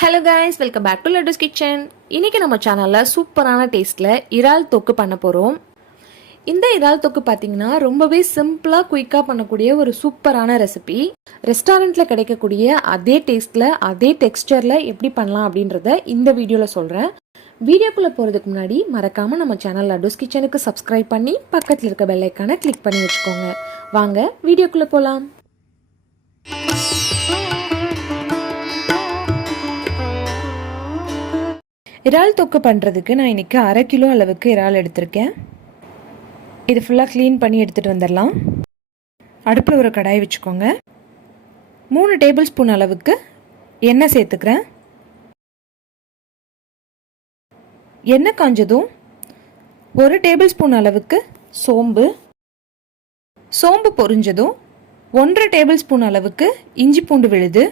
Hello guys, welcome back to Lattu's kitchen. இன்றைக்கி நம்ம சேனலில் சூப்பரான டேஸ்ட்டில் இறால் தொக்கு பண்ண போகிறோம். இந்த இறால் தொக்கு பார்த்திங்கன்னா ரொம்பவே சிம்பிளாக குயிக்காக பண்ணக்கூடிய ஒரு சூப்பரான ரெசிபி. ரெஸ்டாரண்ட்டில் கிடைக்கக்கூடிய அதே டேஸ்ட்டில் அதே டெக்ஸ்டரில் எப்படி பண்ணலாம் அப்படின்றத இந்த வீடியோவில் சொல்கிறேன். வீடியோக்குள்ளே போகிறதுக்கு முன்னாடி மறக்காமல் நம்ம சேனல் லட்டுஸ் கிச்சனுக்கு சப்ஸ்கிரைப் பண்ணி பக்கத்தில் இருக்க பெல் ஐக்கானை கிளிக் பண்ணி வச்சுக்கோங்க. வாங்க வீடியோக்குள்ளே போகலாம். இறால் தொக்கு பண்ணுறதுக்கு நான் இன்றைக்கி 1/2 கிலோ அளவுக்கு இறால் எடுத்திருக்கேன். இது ஃபுல்லாக க்ளீன் பண்ணி எடுத்துகிட்டு வந்துடலாம். அடுப்பில் ஒரு கடாய் வச்சுக்கோங்க. 3 டேபிள் ஸ்பூன் அளவுக்கு எண்ணெய் சேர்த்துக்கிறேன். எண்ணெய் காஞ்சதும் 1 டேபிள் ஸ்பூன் அளவுக்கு சோம்பு பொரிஞ்சதும் 1/2 டேபிள் ஸ்பூன் அளவுக்கு இஞ்சி பூண்டு விழுது.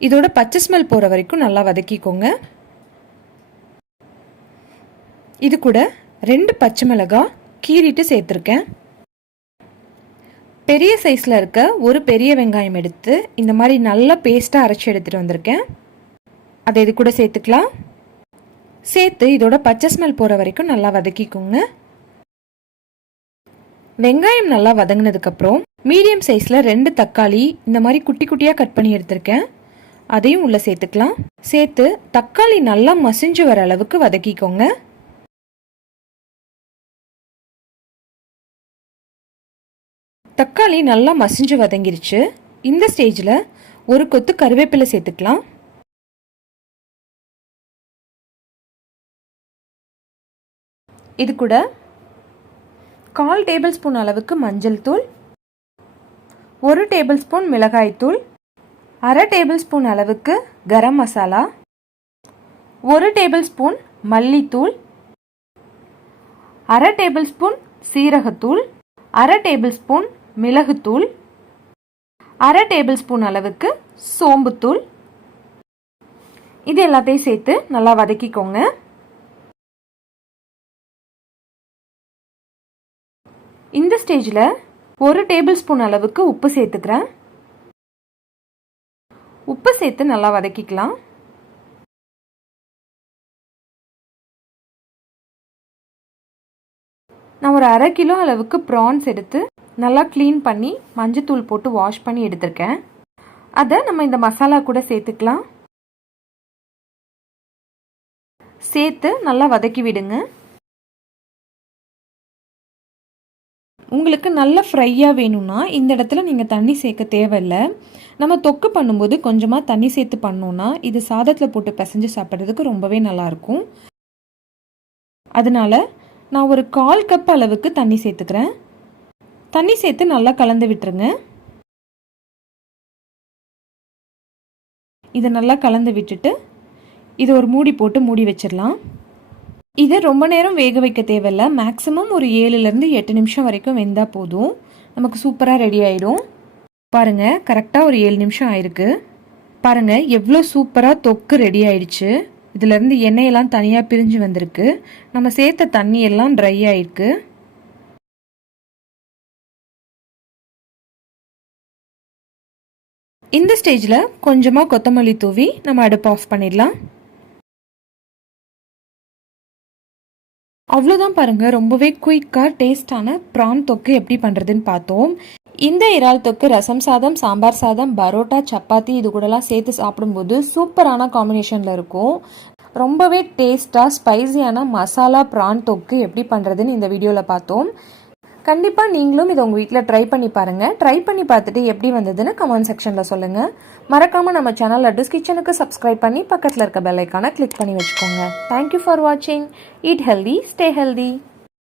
இதோட பச்சை ஸ்மெல் போகிற வரைக்கும் நல்லா வதக்கிக்கோங்க. இது கூட 2 பச்சை மிளகாய் கீறிட்டு சேர்த்துருக்கேன். பெரிய சைஸில் இருக்க ஒரு பெரிய வெங்காயம் எடுத்து இந்த மாதிரி நல்லா பேஸ்ட்டாக அரைச்சி எடுத்துகிட்டு வந்திருக்கேன். அதை இது கூட சேர்த்துக்கலாம். சேர்த்து இதோட பச்சை ஸ்மெல் போகிற வரைக்கும் நல்லா வதக்கிக்கோங்க. வெங்காயம் நல்லா வதங்கினதுக்கப்புறம் மீடியம் சைஸில் 2 தக்காளி இந்த மாதிரி குட்டி குட்டியாக கட் பண்ணி எடுத்திருக்கேன். அதையும் உள்ள சேர்த்துக்கலாம். சேர்த்து தக்காளி நல்லா மசிஞ்சு வர அளவுக்கு வதக்கிக்கோங்க. தக்காளி நல்லா மசிஞ்சு வதங்கிருச்சு. இந்த ஸ்டேஜில் ஒரு கொத்து கருவேப்பிலை சேர்த்துக்கலாம். இது கூட 1/4 டேபிள் ஸ்பூன் அளவுக்கு மஞ்சள் தூள், 1 டேபிள் ஸ்பூன் மிளகாய் தூள், 1/2 டேபிள் ஸ்பூன் அளவுக்கு கரம் மசாலா, 1 டேபிள் ஸ்பூன் மல்லித்தூள், 1/2 டேபிள் ஸ்பூன் சீரகத்தூள், 1/2 டேபிள் ஸ்பூன் மிளகுத்தூள், 1/2 டேபிள் ஸ்பூன் அளவுக்கு சோம்புத்தூள். இது எல்லாத்தையும் சேர்த்து நல்லா வதக்கிக்கோங்க. இந்த ஸ்டேஜில் 1 டேபிள் ஸ்பூன் அளவுக்கு உப்பு சேர்த்துக்கிறேன். உப்பு சேர்த்து நல்லா வதக்கிக்கலாம். நான் ஒரு 1/2 கிலோ அளவுக்கு ப்ரான்ஸ் எடுத்து நல்லா க்ளீன் பண்ணி மஞ்சத்தூள் போட்டு வாஷ் பண்ணி எடுத்திருக்கேன். அதை நம்ம இந்த மசாலா கூட சேர்த்துக்கலாம். சேர்த்து நல்லா வதக்கி விடுங்க. உங்களுக்கு நல்ல ஃப்ரையாக வேணும்னா இந்த இடத்துல நீங்கள் தண்ணி சேர்க்க தேவையில்லை. நம்ம தொக்கு பண்ணும்போது கொஞ்சமாக தண்ணி சேர்த்து பண்ணோன்னா இது சாதத்தில் போட்டு பிசைஞ்சு சாப்பிட்றதுக்கு ரொம்பவே நல்லாயிருக்கும். அதனால் நான் ஒரு 1/4 கப் அளவுக்கு தண்ணி சேர்த்துக்கிறேன். தண்ணி சேர்த்து நல்லா கலந்து விட்டுருங்க. இதை நல்லா கலந்து விட்டுட்டு இது ஒரு மூடி போட்டு மூடி வச்சிடலாம். இதை ரொம்ப நேரம் வேக வைக்க தேவையில்லை. மேக்ஸிமம் ஒரு 7லேருந்து 8 நிமிஷம் வரைக்கும் வெந்தால் போதும். நமக்கு சூப்பராக ரெடி ஆகிடும். பாருங்கள், கரெக்டாக ஒரு 7 நிமிஷம் ஆயிருக்கு. பாருங்கள் எவ்வளோ சூப்பராக தொக்கு ரெடி ஆயிடுச்சு. இதிலேருந்து எண்ணெயெல்லாம் தனியாக பிரிஞ்சு வந்திருக்கு. நம்ம சேர்த்த தண்ணியெல்லாம் ட்ரை ஆயிருக்கு. இந்த ஸ்டேஜில் கொஞ்சமாக கொத்தமல்லி தூவி நம்ம அடுப்பு ஆஃப் பண்ணிடலாம். அவ்வளோதான் பாருங்கள், ரொம்பவே குயிக்காக டேஸ்டான ப்ரான் தொக்கு எப்படி பண்ணுறதுன்னு பார்த்தோம். இந்த இறால் தொக்கு ரசம் சாதம், சாம்பார் சாதம், பரோட்டா, சப்பாத்தி இது கூடலாம் சேர்த்து சாப்பிடும்போது சூப்பரான காம்பினேஷனில் இருக்கும். ரொம்பவே டேஸ்ட்டாக ஸ்பைசியான மசாலா ப்ரான் தொக்கு எப்படி பண்ணுறதுன்னு இந்த வீடியோவில் பார்த்தோம். கண்டிப்பாக நீங்களும் இதை உங்கள் வீட்டில் ட்ரை பண்ணி பாருங்கள். ட்ரை பண்ணி பார்த்துட்டு எப்படி வந்ததுன்னு கமெண்ட் செக்ஷனில் சொல்லுங்கள். மறக்காமல் நம்ம சேனல் லட்டுஸ் கிச்சனுக்கு சப்ஸ்கிரைப் பண்ணி பக்கத்தில் இருக்க பெல் ஐக்கானை கிளிக் பண்ணி வச்சுக்கோங்க. தேங்க்யூ ஃபார் வாட்சிங். Eat healthy, stay healthy.